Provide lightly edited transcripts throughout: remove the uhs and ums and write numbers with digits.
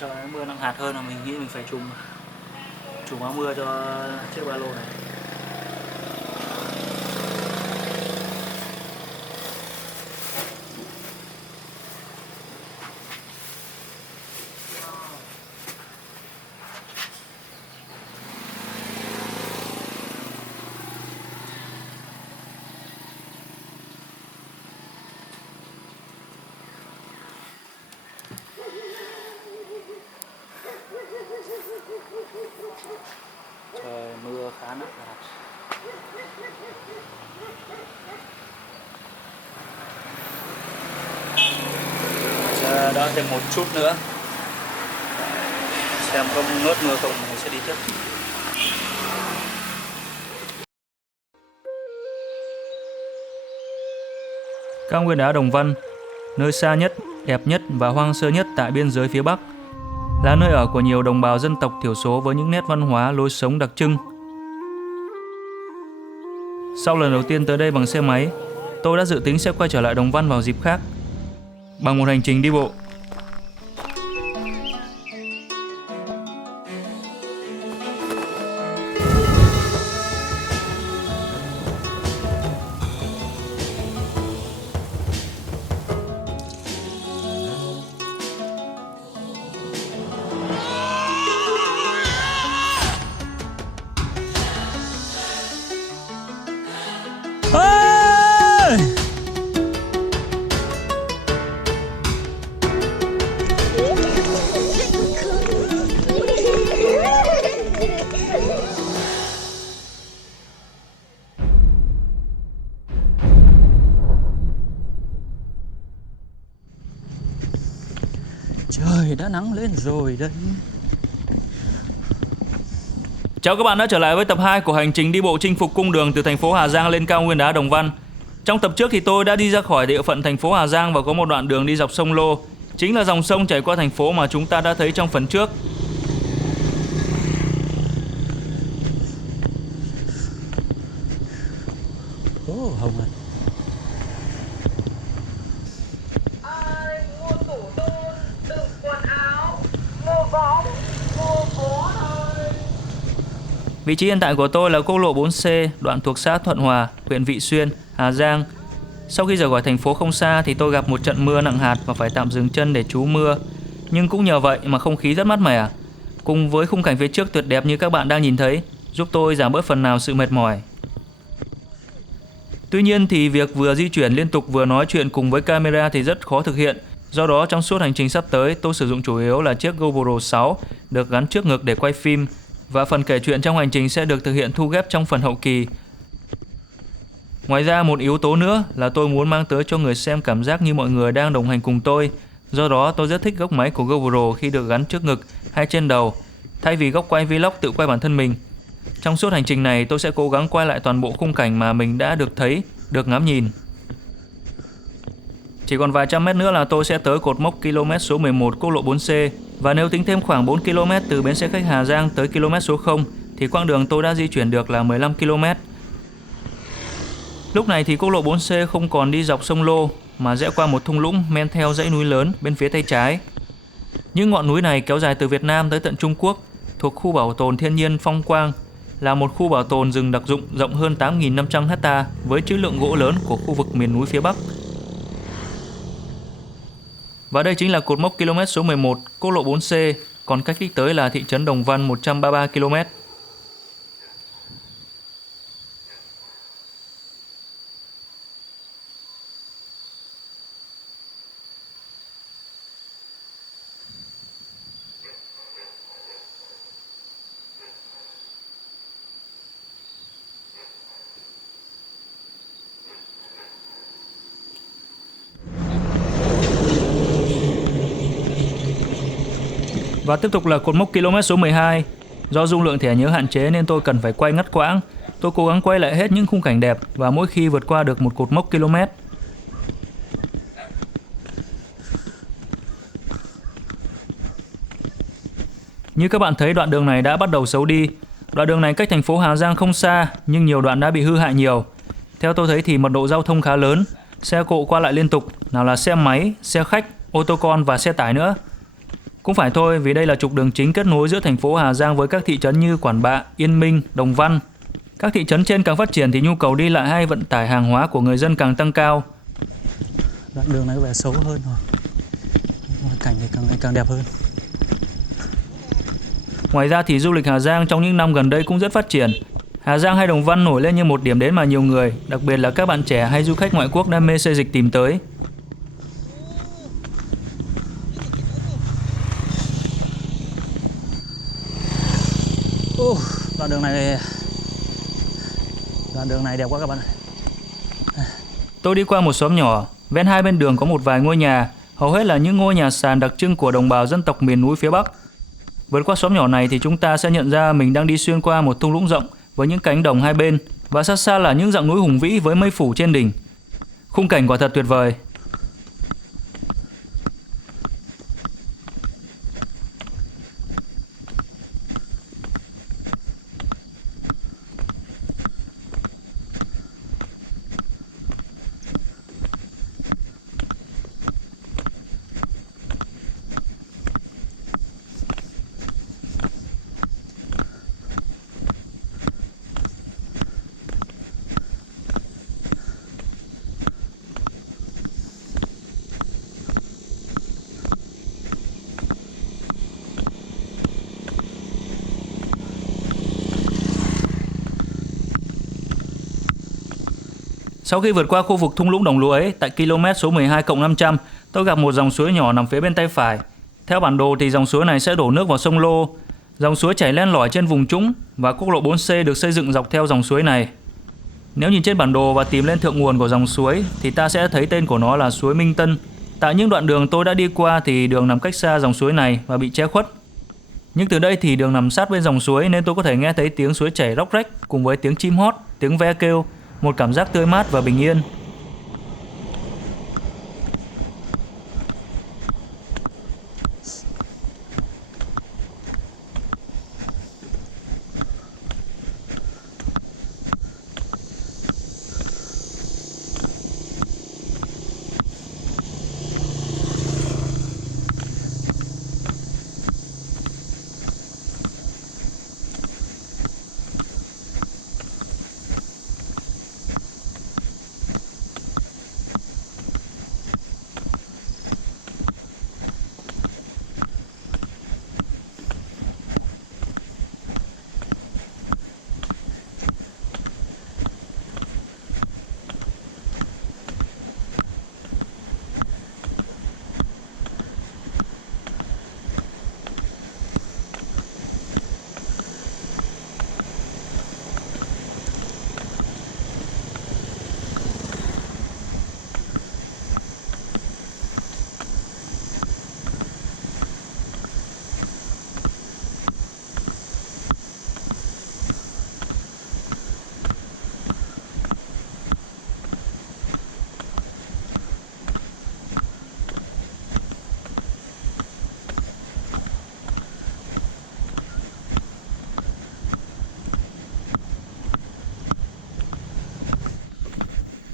cho áo mưa nặng hạt hơn là mình nghĩ mình phải trùm áo mưa cho chiếc ba lô này. Trời mưa khá nặng hạt. Sẽ đợi thêm một chút nữa xem có ngớt mưa không mình sẽ đi tiếp. Cao nguyên đá Đồng Văn, nơi xa nhất, đẹp nhất và hoang sơ nhất tại biên giới phía Bắc, là nơi ở của nhiều đồng bào dân tộc thiểu số với những nét văn hóa, lối sống đặc trưng. Sau lần đầu tiên tới đây bằng xe máy, tôi đã dự tính sẽ quay trở lại Đồng Văn vào dịp khác, bằng một hành trình đi bộ. Trời đã nắng lên rồi đây. Chào các bạn đã trở lại với tập 2 của hành trình đi bộ chinh phục cung đường từ thành phố Hà Giang lên cao nguyên đá Đồng Văn. Trong tập trước thì tôi đã đi ra khỏi địa phận thành phố Hà Giang và có một đoạn đường đi dọc sông Lô, chính là dòng sông chảy qua thành phố mà chúng ta đã thấy trong phần trước. Hồng này. Mua tủ tôn, đựng quần áo, mua bóng, mua bố thôi. Vị trí hiện tại của tôi là quốc lộ 4C, đoạn thuộc xã Thuận Hòa, huyện Vị Xuyên, Hà Giang. Sau khi rời khỏi thành phố không xa thì tôi gặp một trận mưa nặng hạt và phải tạm dừng chân để trú mưa. Nhưng cũng nhờ vậy mà không khí rất mát mẻ, cùng với khung cảnh phía trước tuyệt đẹp như các bạn đang nhìn thấy, giúp tôi giảm bớt phần nào sự mệt mỏi. Tuy nhiên thì việc vừa di chuyển liên tục vừa nói chuyện cùng với camera thì rất khó thực hiện. Do đó trong suốt hành trình sắp tới tôi sử dụng chủ yếu là chiếc GoPro 6 được gắn trước ngực để quay phim, và phần kể chuyện trong hành trình sẽ được thực hiện thu ghép trong phần hậu kỳ. Ngoài ra một yếu tố nữa là tôi muốn mang tới cho người xem cảm giác như mọi người đang đồng hành cùng tôi. Do đó tôi rất thích góc máy của GoPro khi được gắn trước ngực hay trên đầu, thay vì góc quay vlog tự quay bản thân mình. Trong suốt hành trình này tôi sẽ cố gắng quay lại toàn bộ khung cảnh mà mình đã được thấy, được ngắm nhìn. Chỉ còn vài trăm mét nữa là tôi sẽ tới cột mốc km số 11 quốc lộ 4C, và nếu tính thêm khoảng 4 km từ bến xe khách Hà Giang tới km số 0 thì quãng đường tôi đã di chuyển được là 15 km. Lúc này thì quốc lộ 4C không còn đi dọc sông Lô mà rẽ qua một thung lũng men theo dãy núi lớn bên phía tay trái. Những ngọn núi này kéo dài từ Việt Nam tới tận Trung Quốc, thuộc khu bảo tồn thiên nhiên Phong Quang, là một khu bảo tồn rừng đặc dụng rộng hơn 8.500 ha với trữ lượng gỗ lớn của khu vực miền núi phía Bắc. Và đây chính là cột mốc km số 11 quốc lộ 4C, còn cách đích tới là thị trấn Đồng Văn 133 km. Và tiếp tục là cột mốc km số 12. Do dung lượng thẻ nhớ hạn chế nên tôi cần phải quay ngắt quãng. Tôi cố gắng quay lại hết những khung cảnh đẹp và mỗi khi vượt qua được một cột mốc km. Như các bạn thấy, đoạn đường này đã bắt đầu xấu đi. Đoạn đường này cách thành phố Hà Giang không xa nhưng nhiều đoạn đã bị hư hại nhiều. Theo tôi thấy thì mật độ giao thông khá lớn, xe cộ qua lại liên tục, nào là xe máy, xe khách, ô tô con và xe tải nữa. Cũng phải thôi, vì đây là trục đường chính kết nối giữa thành phố Hà Giang với các thị trấn như Quản Bạ, Yên Minh, Đồng Văn. Các thị trấn trên càng phát triển thì nhu cầu đi lại hay vận tải hàng hóa của người dân càng tăng cao. Đoạn đường này có vẻ xấu hơn rồi, cảnh thì càng ngày càng đẹp hơn. Ngoài ra thì du lịch Hà Giang trong những năm gần đây cũng rất phát triển. Hà Giang hay Đồng Văn nổi lên như một điểm đến mà nhiều người, đặc biệt là các bạn trẻ hay du khách ngoại quốc đam mê xê dịch tìm tới. Đoạn đường này đẹp quá các bạn ạ. Tôi đi qua một xóm nhỏ, ven hai bên đường có một vài ngôi nhà, hầu hết là những ngôi nhà sàn đặc trưng của đồng bào dân tộc miền núi phía Bắc. Vượt qua xóm nhỏ này thì chúng ta sẽ nhận ra mình đang đi xuyên qua một thung lũng rộng với những cánh đồng hai bên, và xa xa là những dãy núi hùng vĩ với mây phủ trên đỉnh. Khung cảnh quả thật tuyệt vời. Sau khi vượt qua khu vực thung lũng Đồng Lúa ấy, tại km số 12+500, tôi gặp một dòng suối nhỏ nằm phía bên tay phải. Theo bản đồ thì dòng suối này sẽ đổ nước vào sông Lô. Dòng suối chảy len lỏi trên vùng trũng và quốc lộ 4C được xây dựng dọc theo dòng suối này. Nếu nhìn trên bản đồ và tìm lên thượng nguồn của dòng suối thì ta sẽ thấy tên của nó là suối Minh Tân. Tại những đoạn đường tôi đã đi qua thì đường nằm cách xa dòng suối này và bị che khuất. Nhưng từ đây thì đường nằm sát bên dòng suối nên tôi có thể nghe thấy tiếng suối chảy róc rách cùng với tiếng chim hót, tiếng ve kêu, một cảm giác tươi mát và bình yên.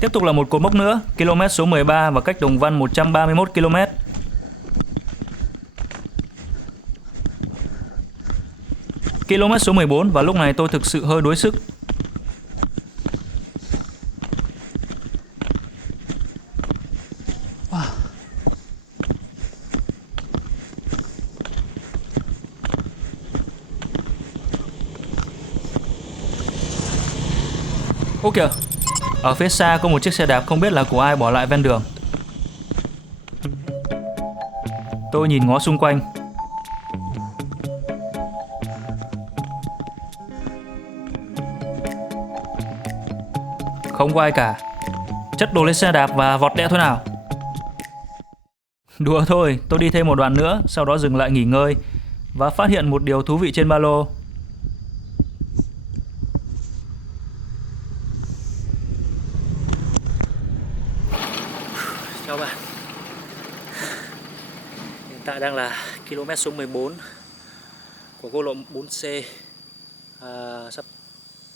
Tiếp tục là một cột mốc nữa, km số 13 và cách Đồng Văn 131 km. Km số 14 và lúc này tôi thực sự hơi đuối sức. Ô kìa, ở phía xa có một chiếc xe đạp không biết là của ai bỏ lại ven đường. Tôi nhìn ngó xung quanh. Không có ai cả. Chất đồ lên xe đạp và vọt đẹ thôi nào. Đùa thôi, tôi đi thêm một đoạn nữa, sau đó dừng lại nghỉ ngơi và phát hiện một điều thú vị trên ba lô. Chào bạn. Hiện tại đang là km số 14 của quốc lộ 4C.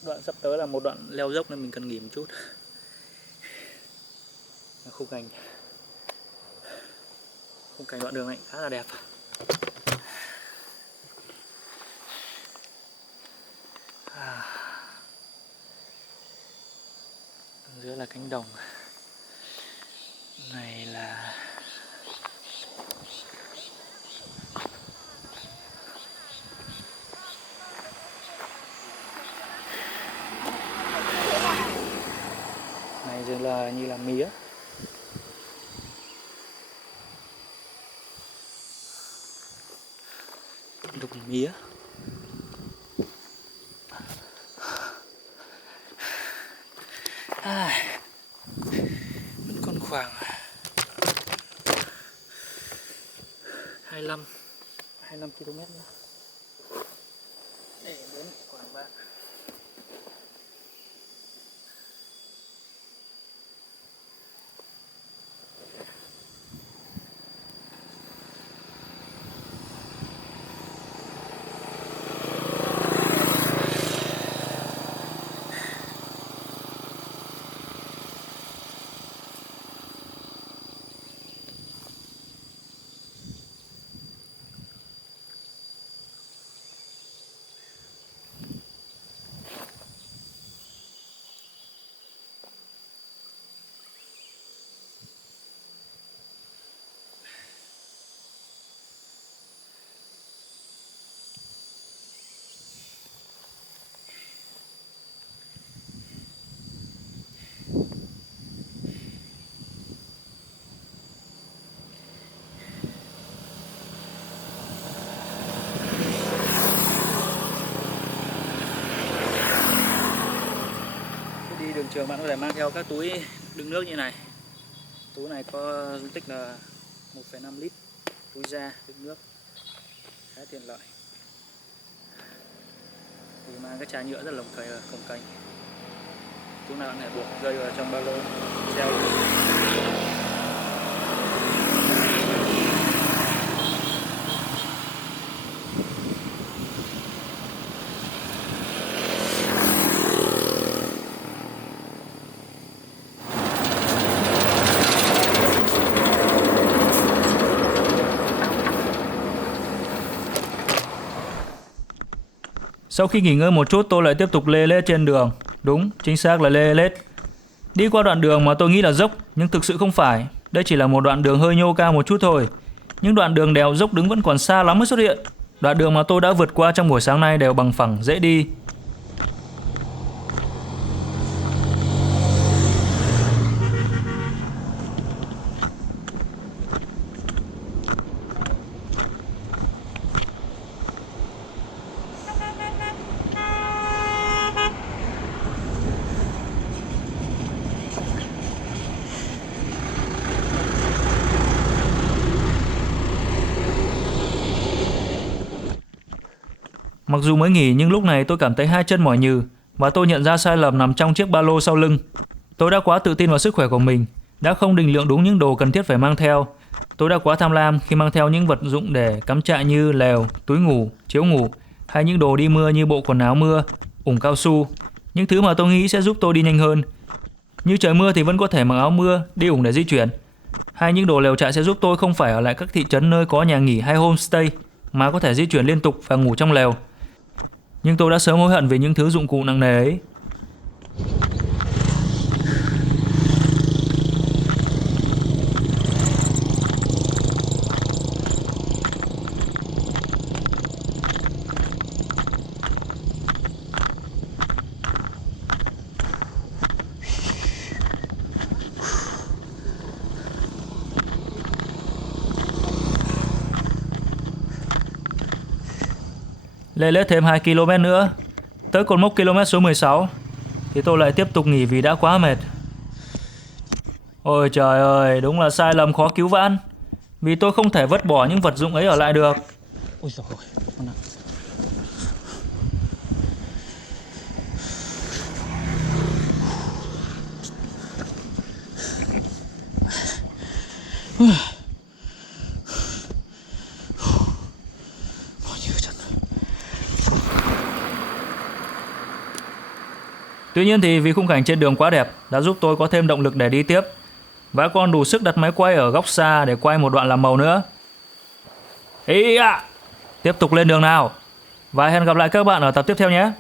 Đoạn sắp tới là một đoạn leo dốc nên mình cần nghỉ một chút. Khung cảnh đoạn đường này khá là đẹp. Đó là cánh đồng. Này là như là mía. Đục mía. Vẫn còn khoảng 25 km nữa để đến Quảng Bạ. Đường trường bạn có thể mang theo các túi đựng nước như này. Túi này có dung tích là 1,5 lít. Túi da đựng nước khá tiện lợi. Thì mang cái chai nhựa rất là lồng thời cồng kềnh. Túi nào bạn có thể buộc dây vào trong ba lô treo. Sau khi nghỉ ngơi một chút, tôi lại tiếp tục lê lết trên đường. Đúng, chính xác là lê lết. Đi qua đoạn đường mà tôi nghĩ là dốc, nhưng thực sự không phải. Đây chỉ là một đoạn đường hơi nhô cao một chút thôi. Những đoạn đường đèo dốc đứng vẫn còn xa lắm mới xuất hiện. Đoạn đường mà tôi đã vượt qua trong buổi sáng nay đều bằng phẳng, dễ đi. Mặc dù mới nghỉ nhưng lúc này tôi cảm thấy hai chân mỏi nhừ và tôi nhận ra sai lầm nằm trong chiếc ba lô sau lưng. Tôi đã quá tự tin vào sức khỏe của mình, đã không định lượng đúng những đồ cần thiết phải mang theo. Tôi đã quá tham lam khi mang theo những vật dụng để cắm trại như lèo, túi ngủ, chiếu ngủ hay những đồ đi mưa như bộ quần áo mưa, ủng cao su, những thứ mà tôi nghĩ sẽ giúp tôi đi nhanh hơn. Như trời mưa thì vẫn có thể mặc áo mưa, đi ủng để di chuyển. Hay những đồ lều trại sẽ giúp tôi không phải ở lại các thị trấn nơi có nhà nghỉ hay homestay mà có thể di chuyển liên tục và ngủ trong lều. Nhưng tôi đã sớm hối hận về những thứ dụng cụ nặng nề ấy. Lê lết thêm 2 km nữa, tới cột mốc km số 16 thì tôi lại tiếp tục nghỉ vì đã quá mệt. Ôi trời ơi, đúng là sai lầm khó cứu vãn, vì tôi không thể vứt bỏ những vật dụng ấy ở lại được. Ôi giời ơi, con ạ. Tuy nhiên thì vì khung cảnh trên đường quá đẹp đã giúp tôi có thêm động lực để đi tiếp, và còn đủ sức đặt máy quay ở góc xa để quay một đoạn làm màu nữa. Ý ạ! Tiếp tục lên đường nào! Và hẹn gặp lại các bạn ở tập tiếp theo nhé!